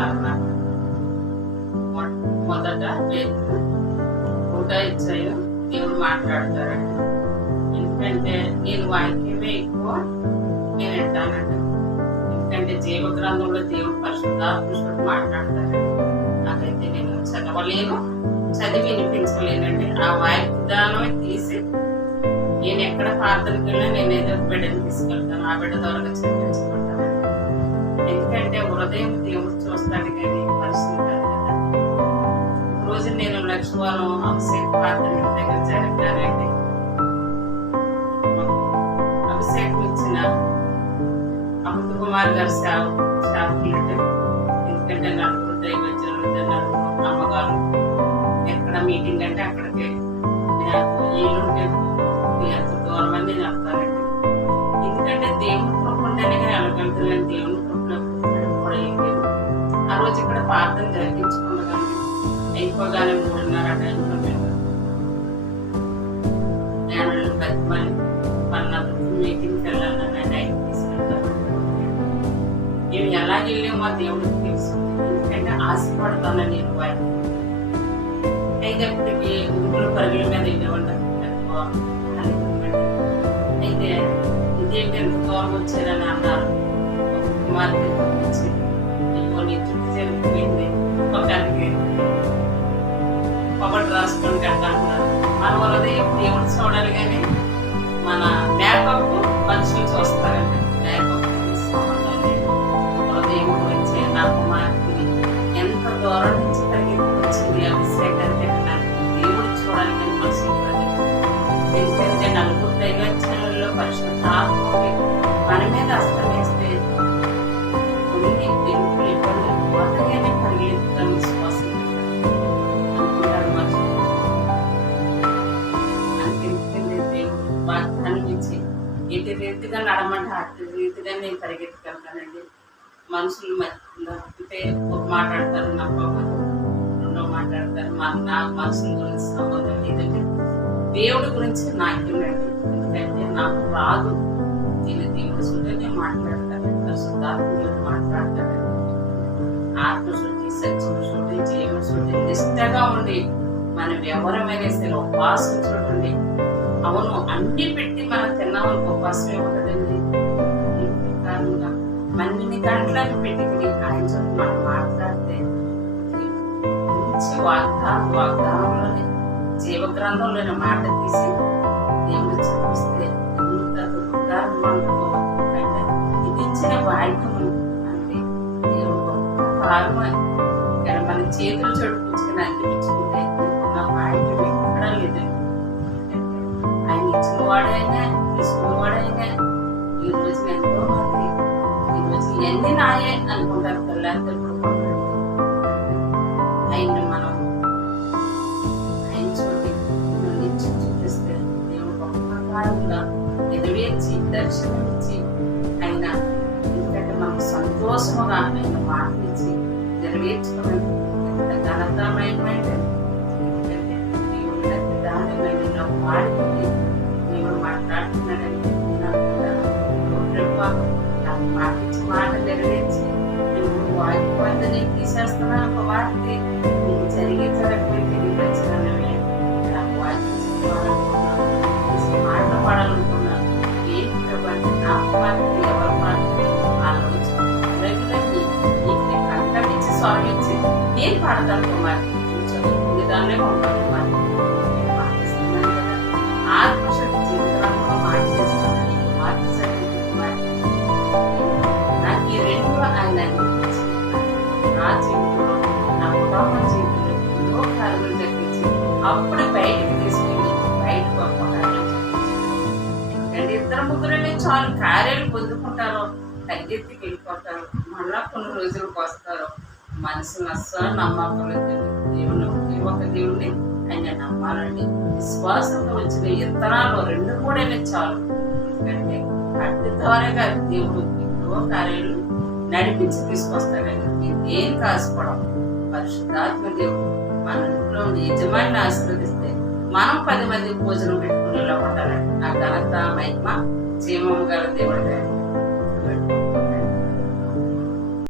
మరణాలు. మొదట పేతురు 1:5 దేవుడు మాట్లాడతారండి. ఎందుకంటే నేను వాక్యమే ఎక్కువ నేను వింటానండి. ఎందుకంటే జీవ గ్రంథంలో దేవుడు పరిశుద్ధాత్మతో మాట్లాడతారండి. నాకైతే నేను చదవలేను, చదివి వినిపించలేనండి. ఆ వాక్య విధానమే తీసి నేను ఎక్కడ ప్రార్థనకి వెళ్ళినా నేను ఏదో బిడ్డను తీసుకెళ్తాను, ఆ బిడ్డ ద్వారా చదివించుకుంటాను. ఎందుకంటే హృదయం దేవుడు చూస్తాడు కానీ మనిషిని కాదు కదా. రోజు నేను లక్ష్మణం అభిషేక ప్రార్థన దగ్గర జరగానండి. అభిషేకం ఇచ్చిన అమృత కుమార్ గారు సేవకులు. ఎందుకంటే నలుగురు దైవజనులు, నలుగురు అమ్మగారు ఎక్కడ మీటింగ్ అంటే అక్కడికి ఏలుంటే ఎంత దూరం అని నేను చెప్తానండి. ఎందుకంటే దేవుని కృప ఉంటేనే కానీ వెళ్ళగలుగుతాను. దేవుని కృపలో కూడా ఏం లేదు. ఆ రోజు ఇక్కడ ప్రార్థన జరిగించుకున్నాను. అయిపోగానే 3:30 టైంలో నేను బతిమని మీటింగ్కి వెళ్ళాలని టైం తీసుకెళ్తాను. మేము ఎలా వెళ్ళామో దేవుడికి తెలుసు. ఎందుకంటే ఆశపడతాను నేను వారికి. అయినప్పటికీ ఊళ్ళో పరుగుల మీద వెళ్ళేవాళ్ళం ఎక్కువ. అయితే ఇదేంటి ఎంత దూరం వచ్చారని అన్నారు. కుమార్తె వచ్చి నీ చుట్టూ జరిగిపోయింది, ఒకరికి పొగడు రాసుకొని కట్టాలన్నారు. మన హృదయం దేవుడు చూడాలి కానీ మన మేకప్ మనుషులు చూస్తారండి. మేకప్ సంబంధం లేదు. హృదయం గురించి నా కుమార్తెని ఎంత దూరం నుంచి తగ్గించి అభిషేకానికి దేవుడు చూడాలి కానీ మనుషులు కాదు. ఎందుకంటే నలుగురు దైవజనులలో పరిశుద్ధాత్మ మన మీద అస్తమేస్తే కొన్ని పెంపులు ఇబ్బందులు పోతాయని పరిగెత్తుతాం విశ్వాసం అనుకుంటారు మనుషులు. అంతెందుకంటే దేవుడు వాగ్దానం ఇచ్చి ఇటు రీతిగా నడమంటే అటు రీతిగా నేను పరిగెత్తుకెళ్తానండి. మనుషులు అంటే ఒక మాట్లాడతారు, నా బాబు రెండో మాట్లాడతారు. నాకు మనుషుల గురించి సంబంధం లేదంటే దేవుడి గురించి నాకేనండి. ఎందుకంటే నాకు రాదు. నేను దేవుడి శుద్ధిని మాట్లాడతాను, శుద్ధాత్మ మాట్లాడతాను. ఆత్మశుద్ధి, సత్యం శుద్ధి, జీవ శుద్ధి నిష్టగా ఉండి మనం ఎవరమైనా సరే ఉపవాసం చూడండి. అవును, అన్ని పెట్టి మనం తిన్నామని ఉపవాసమే ఉంటుందండి. కారణంగా మన్ని గంటలను పెట్టి ఆయన చోటు మనం మాట్లాడితే మంచి వాగ్దానంలోనే జీవ గ్రంథంలోని మాట తీసి దేవుడు చదివిస్తే ఎంత అంటే ఇది ఇచ్చిన వాక్యం అంటే దేవుడు కారణం. మన చేతులు చడుపుచ్చుకుని అందిపించుకుంటే నా వాక్యం ఎక్కడా లేదండి. ఆయన ఇచ్చిన వాడైనా తీసుకున్న వాడైనా ఈ రోజు ఎంతో మంది ఈ రోజు ఎన్ని నాయే అనుకుంటారు. కళ్యాణ్ ఆయన మనం చూపిస్తే దేవుడు గొప్ప ప్రకారంగా నెరవేర్చి దర్శనమిచ్చి ఆయన ఎందుకంటే మనకు సంతోషముగా ఆయన మాటించి నెరవేర్చుకోవడం ఎంత ఘనతమైనటువంటి. ఎందుకంటే దేవుడు దానిమైన వాడికి దేవుడు మాట్లాడుతున్నాడంటే నాకు మాటించి మాట నెరవేర్చి నువ్వు వాడిపోయిందని తీసేస్తున్నాను. ఒక వాటికి నీకు జరిగే జరగకపోతే నీకు వచ్చినవే నాకు మాటలు పాడాలనుకున్నాను. ఏంటి ప్రభంటే నాకు వాటికి ఎవరు పాడితే ఆలోచించి నీకు కంటమించి స్వామించి నేను పాడతాను. కుమార్తె చదువుకునే దానిలో ఉంటాను. కుమార్తె పాటిస్తున్నాను కదా. ఆత్మశక్తి జీవితంలో మాట్లాడుతున్నాను. నీకు మార్చేసాను. నాకు ఈ రెండు ఆయన అనిపించి నా జీవితంలో నా కుటుంబ జీవితంలో ఎన్నో కార్యాలు జరిపించి అప్పుడు బయటకు తీసుకెళ్ళి బయటకు ఎందుకంటే 2-3 చాలు కార్యాలు పొందుకుంటారో తగ్గెత్తికి వెళ్ళిపోతారు. మళ్ళా కొన్ని రోజులకు వస్తారు. మనసును అస్సలు నమ్మకలేదు. దేవుని ఒక దేవుడిని ఆయన నమ్మాలండి. విశ్వాసంతో వచ్చిన ఇతరాలు 2-3 చాలు. ఎందుకంటే అట్టి ద్వారాగా దేవుడు ఎన్నో కార్యాలు నడిపించి తీసుకొస్తాడండి. దేని కాసుకోవడం పరిశుద్ధాత్మ దేవుడు మన ఇంట్లో యజమాని ఆశీర్వదిస్తే మనం 10 మంది భోజనం పెట్టుకునేలా ఉండాలండి. ఆ ఘనత మహిమ జీవము గల దేవుడు.